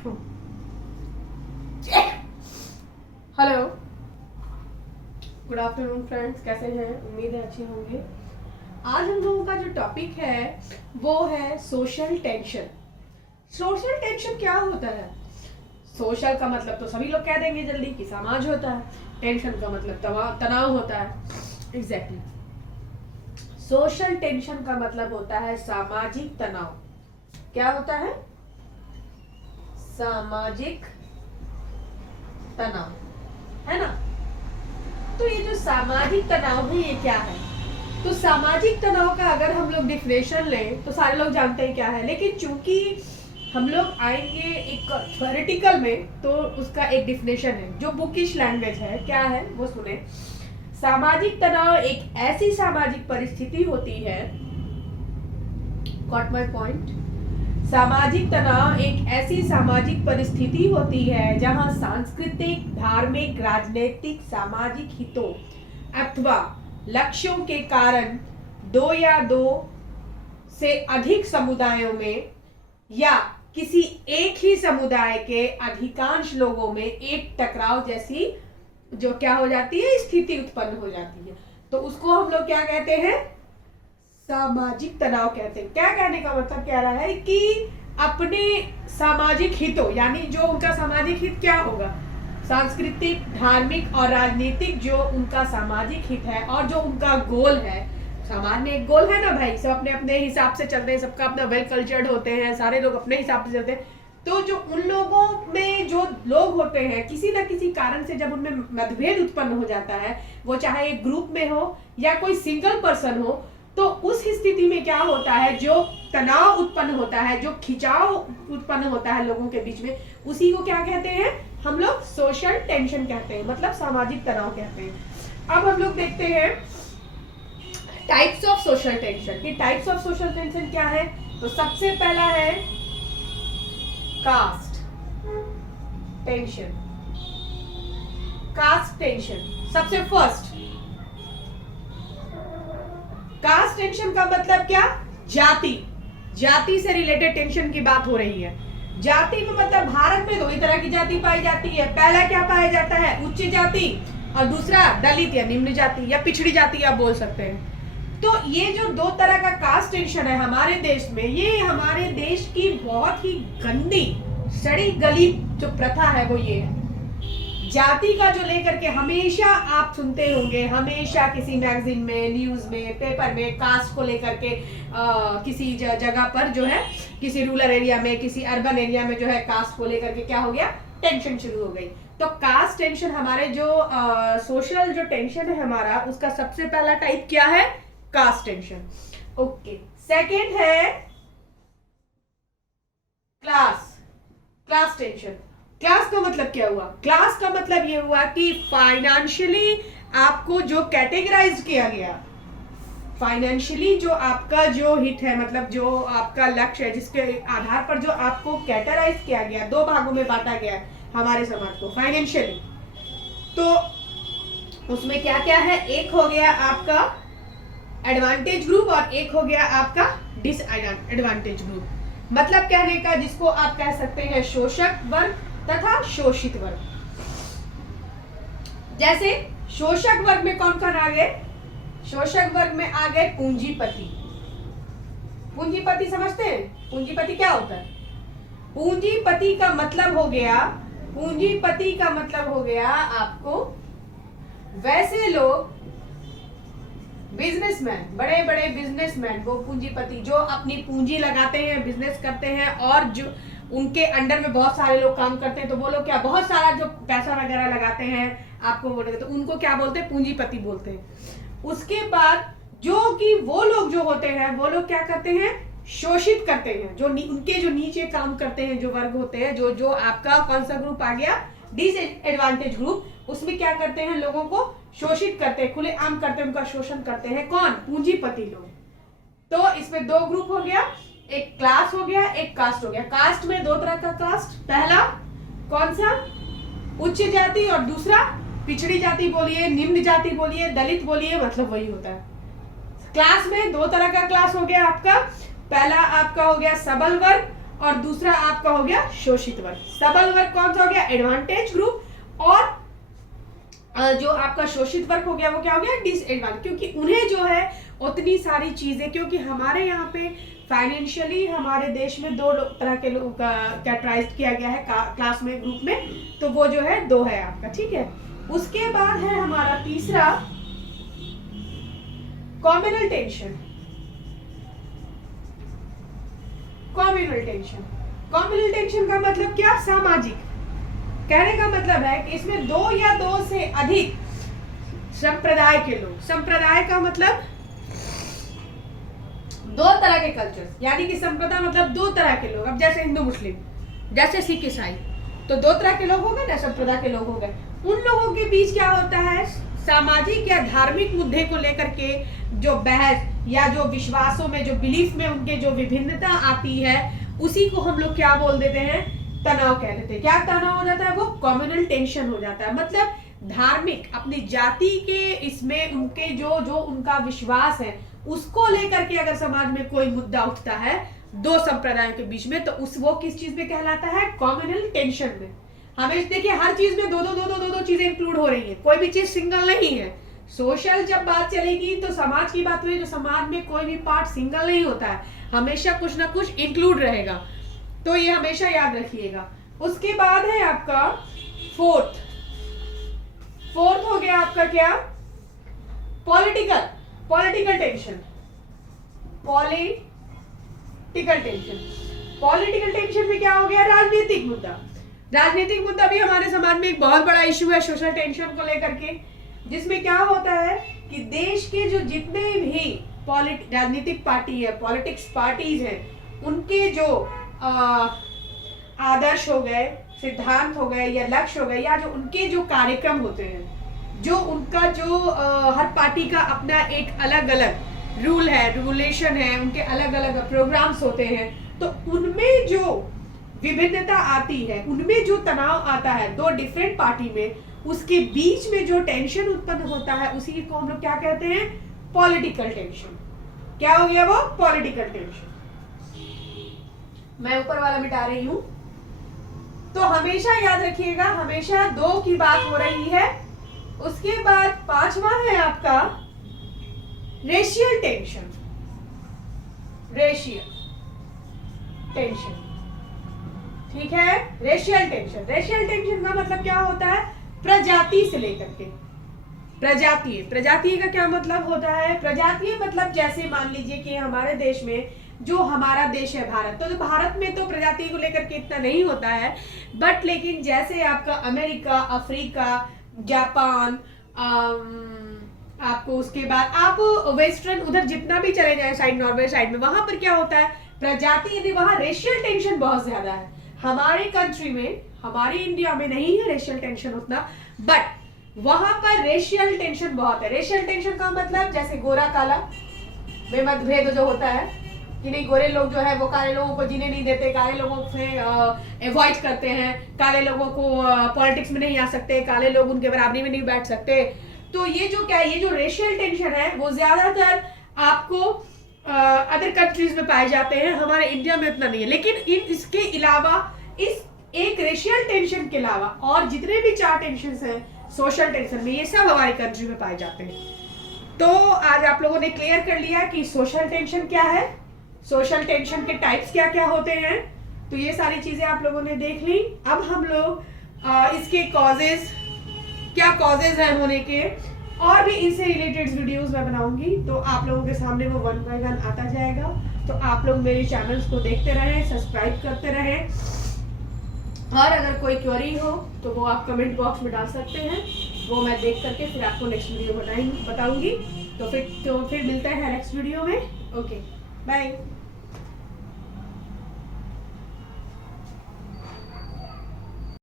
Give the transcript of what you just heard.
Hello, good afternoon friends, कैसे हैं? उम्मीद है अच्छे होंगे। आज हम लोगों का जो टॉपिक है वो है सोशल टेंशन। सोशल टेंशन क्या होता है? सोशल का मतलब तो सभी लोग कह देंगे जल्दी कि समाज होता है। टेंशन का मतलब तनाव होता है। एग्जैक्टली सोशल टेंशन का मतलब होता है सामाजिक तनाव। क्या होता है? सामाजिक तनाव, है ना? तो ये जो सामाजिक तनाव है ये क्या है? तो सामाजिक तनाव का अगर हम लोग डिफिनेशन लें तो सारे लोग जानते हैं क्या है, लेकिन चूंकि हम लोग आएंगे एक थ्योरेटिकल में तो उसका एक डिफिनेशन है जो बुकिश लैंग्वेज है। क्या है वो सुने। सामाजिक तनाव एक ऐसी सामाजिक परिस्थिति होती है, गॉट माय पॉइंट? सामाजिक तनाव एक ऐसी सामाजिक परिस्थिति होती है जहां सांस्कृतिक, धार्मिक, राजनीतिक, सामाजिक हितों अथवा लक्ष्यों के कारण दो या दो से अधिक समुदायों में या किसी एक ही समुदाय के अधिकांश लोगों में एक टकराव जैसी जो क्या हो जाती है, स्थिति उत्पन्न हो जाती है। तो उसको हम लोग क्या कहते हैं? सामाजिक तनाव कहते हैं। क्या कहने का मतलब कह रहा है कि अपने सामाजिक हितों, यानी जो उनका सामाजिक हित क्या होगा, सांस्कृतिक, धार्मिक और राजनीतिक जो उनका सामाजिक हित है और जो उनका गोल है, सामान्य एक गोल है ना भाई, सब अपने अपने हिसाब से चलते हैं, सबका अपना वेल कल्चर्ड होते हैं, सारे लोग अपने हिसाब से चलते हैं। तो जो उन लोगों में जो लोग होते हैं किसी न किसी कारण से जब उनमें मतभेद उत्पन्न हो जाता है, वो चाहे एक ग्रुप में हो या कोई सिंगल पर्सन हो, तो उस स्थिति में क्या होता है, जो तनाव उत्पन्न होता है, जो खिंचाव उत्पन्न होता है लोगों के बीच में, उसी को क्या कहते हैं हम लोग? सोशल टेंशन कहते हैं, मतलब सामाजिक तनाव कहते हैं। अब हम लोग देखते हैं टाइप्स ऑफ सोशल टेंशन। कि टाइप्स ऑफ सोशल टेंशन क्या है? तो सबसे पहला है कास्ट टेंशन। कास्ट टेंशन सबसे फर्स्ट। कास्ट टेंशन का मतलब क्या? जाति। जाति से रिलेटेड टेंशन की बात हो रही है। जाति में मतलब भारत में दो ही तरह की जाति पाई जाती है। पहला क्या पाया जाता है? उच्च जाति, और दूसरा दलित या निम्न जाति या पिछड़ी जाति आप बोल सकते हैं। तो ये जो दो तरह का कास्ट टेंशन है हमारे देश में, ये हमारे देश की बहुत ही गंदी सड़ी गली जो प्रथा है वो ये है। जाति का जो लेकर के हमेशा आप सुनते होंगे, हमेशा किसी मैगजीन में, न्यूज में, पेपर में कास्ट को लेकर के किसी जगह पर जो है, किसी रूरल एरिया में, किसी अर्बन एरिया में जो है कास्ट को लेकर के क्या हो गया, टेंशन शुरू हो गई। तो कास्ट टेंशन हमारे जो सोशल जो टेंशन है हमारा, उसका सबसे पहला टाइप क्या है? Caste tension. ओके, सेकेंड है क्लास टेंशन। क्लास का मतलब क्या हुआ? क्लास का मतलब ये हुआ कि फाइनेंशियली आपको जो कैटेगराइज किया गया, फाइनेंशियली जो आपका जो हित है, मतलब जो आपका लक्ष्य है, जिसके आधार पर जो आपको कैटेगराइज किया गया, दो भागों में बांटा गया है हमारे समाज को फाइनेंशियली। तो उसमें क्या क्या है? एक हो गया आपका एडवांटेज ग्रुप और एक हो गया आपका डिसएडवांटेज ग्रुप। मतलब कहने का जिसको आप कह सकते हैं शोषक वर्ग तथा शोषित वर्ग। जैसे शोषक वर्ग में कौन कौन आ गए? शोषक वर्ग में आ गए पूंजीपति। पूंजीपति समझते हैं? पूंजीपति क्या होता है? पूंजीपति का मतलब हो गया, पूंजीपति का मतलब हो गया आपको वैसे लोग, बिजनेसमैन, बड़े बड़े बिजनेसमैन, वो पूंजीपति जो अपनी पूंजी लगाते हैं, बिजनेस करते हैं और जो उनके अंडर में बहुत सारे लोग काम करते हैं, तो वो लोग क्या बहुत सारा जो पैसा वगैरह लगाते हैं आपको बोलेंगे, तो उनको क्या बोलते हैं? पूंजीपति बोलते हैं। उसके बाद जो कि वो लोग जो होते हैं वो लोग क्या करते हैं? शोषित करते हैं। जो उनके जो नीचे काम करते हैं जो वर्ग होते हैं, जो जो आपका कौन सा ग्रुप आ गया? Disadvantage group. उसमें क्या करते हैं? लोगों को शोषित करते हैं, खुलेआम करते हैं, उनका शोषण करते हैं। कौन? पूंजीपति लोग। तो इसमें दो ग्रुप हो गया, एक क्लास हो गया, एक कास्ट हो गया। कास्ट में दो तरह का कास्ट, पहला कौन सा? उच्च जाति, और दूसरा पिछड़ी जाति बोलिए, निम्न जाति बोलिए, दलित बोलिए, मतलब वही होता है। क्लास में दो तरह का क्लास हो गया आपका। पहला आपका हो गया सबल वर्ग और दूसरा आपका हो गया शोषित वर्ग। सबल वर्ग कौन सा हो गया? Advantage group. और जो आपका शोषित वर्ग हो गया वो क्या हो गया? डिसएडवांटेज, क्योंकि उन्हें जो है उतनी सारी चीजें, क्योंकि हमारे यहाँ पे फाइनेंशियली हमारे देश में दो तरह के लोगों का कैटेगराइज किया गया है क्लास में, ग्रुप में, तो वो जो है दो है आपका, ठीक है। उसके बाद है हमारा तीसरा communal tension. Communal tension, communal tension का मतलब क्या? सामाजिक। कहने का मतलब है कि इसमें दो या दो से अधिक संप्रदाय के लोग, संप्रदाय का मतलब दो तरह के कल्चर, यानी कि संप्रदाय मतलब दो तरह के लोग। अब जैसे हिंदू मुस्लिम, जैसे सिख ईसाई, तो दो तरह के लोग हो गए ना, संप्रदाय के लोग हो गए। उन लोगों के बीच क्या होता है? सामाजिक या धार्मिक मुद्दे को लेकर के जो बहस या जो विश्वासों में, जो बिलीफ में उनके जो विभिन्नता आती है, उसी को हम लोग क्या बोल देते हैं? तनाव कह देते हैं। क्या तनाव हो जाता है? वो कम्युनल टेंशन हो जाता है। मतलब धार्मिक, अपनी जाति के इसमें उनके जो जो उनका विश्वास है उसको लेकर के अगर समाज में कोई मुद्दा उठता है दो संप्रदायों के बीच में, तो वो किस चीज में कहलाता है? कम्युनल टेंशन में। हमें देखिए हर चीज में दो चीजें इंक्लूड हो रही है, कोई भी चीज सिंगल नहीं है। सोशल जब बात चलेगी तो समाज की बात हुई, तो समाज में कोई भी पार्ट सिंगल नहीं होता है, हमेशा कुछ ना कुछ इंक्लूड रहेगा, तो ये हमेशा याद रखिएगा। उसके बाद है आपका फोर्थ हो गया आपका क्या? Political tension. पॉलिटिकल टेंशन में क्या हो गया? राजनीतिक मुद्दा। राजनीतिक मुद्दा भी हमारे समाज में एक बहुत बड़ा इशू है सोशल टेंशन को लेकर के, जिसमें क्या होता है कि देश के जो जितने भी राजनीतिक पार्टी है, पॉलिटिक्स पार्टीज हैं, उनके जो आदर्श हो गए, सिद्धांत हो गए या लक्ष्य हो गए, या जो उनके जो कार्यक्रम होते हैं, जो उनका जो हर पार्टी का अपना एक अलग अलग रूल है, रेगुलेशन है, उनके अलग अलग प्रोग्राम्स होते हैं, तो उनमें जो विभिन्नता आती है, उनमें जो तनाव आता है दो डिफरेंट पार्टी में, उसके बीच में जो टेंशन उत्पन्न होता है, उसी को हम लोग क्या कहते हैं? Political tension. क्या हो गया वो? Political tension. मैं ऊपर वाला मिटा रही हूं, तो हमेशा याद रखिएगा, हमेशा दो की बात हो रही है। उसके बाद पांचवा है आपका रेशियल टेंशन। ठीक है, रेशियल टेंशन का मतलब क्या होता है? प्रजाति से लेकर के प्रजातीय का क्या मतलब होता है? प्रजातीय मतलब जैसे मान लीजिए कि हमारे देश में, जो हमारा देश है भारत, तो भारत में तो प्रजाति को लेकर के इतना नहीं होता है, बट लेकिन जैसे आपका अमेरिका, अफ्रीका, जापान, आपको उसके बाद आप वेस्टर्न उधर जितना भी चले जाए साइड, नॉर्वे साइड में, वहां पर क्या होता है? प्रजाति, यानी वहां रेशियल टेंशन बहुत ज्यादा है। हमारे कंट्री में, हमारे इंडिया में नहीं है रेशियल टेंशन उतना, बट वहां पर रेशियल टेंशन बहुत है। रेशियल टेंशन का मतलब जैसे गोरा काला में मतभेद जो होता है कि नहीं, गोरे लोग जो है वो काले लोगों को जीने नहीं देते, काले लोगों से अवॉइड करते हैं, काले लोगों को पॉलिटिक्स में नहीं आ सकते, काले लोग उनके बराबरी में नहीं बैठ सकते। तो ये जो क्या है, ये जो रेशियल टेंशन है वो ज्यादातर आपको अदर कंट्रीज में पाए जाते हैं, हमारे इंडिया में उतना नहीं है। लेकिन इसके अलावा, इस एक रेशियल टेंशन के अलावा और जितने भी चार टेंशन हैं सोशल टेंशन में, ये सब हमारी कंट्री में पाए जाते हैं। तो आज आप लोगों ने क्लियर कर लिया कि सोशल टेंशन क्या है, सोशल टेंशन के टाइप्स क्या क्या होते हैं, तो ये सारी चीजें आप लोगों ने देख ली। अब हम लोग इसके कॉजेज, क्या कॉजेज हैं होने के, और भी इनसे रिलेटेड वीडियोस मैं बनाऊंगी, तो आप लोगों के सामने वो 1 by 1 आता जाएगा। तो आप लोग मेरे चैनल्स को देखते रहें, सब्सक्राइब करते रहें, और अगर कोई क्वेरी हो तो वो आप कमेंट बॉक्स में डाल सकते हैं, वो मैं देख करके फिर आपको नेक्स्ट वीडियो बताऊंगी। तो फिर मिलते हैं नेक्स्ट वीडियो में। Okay, bye.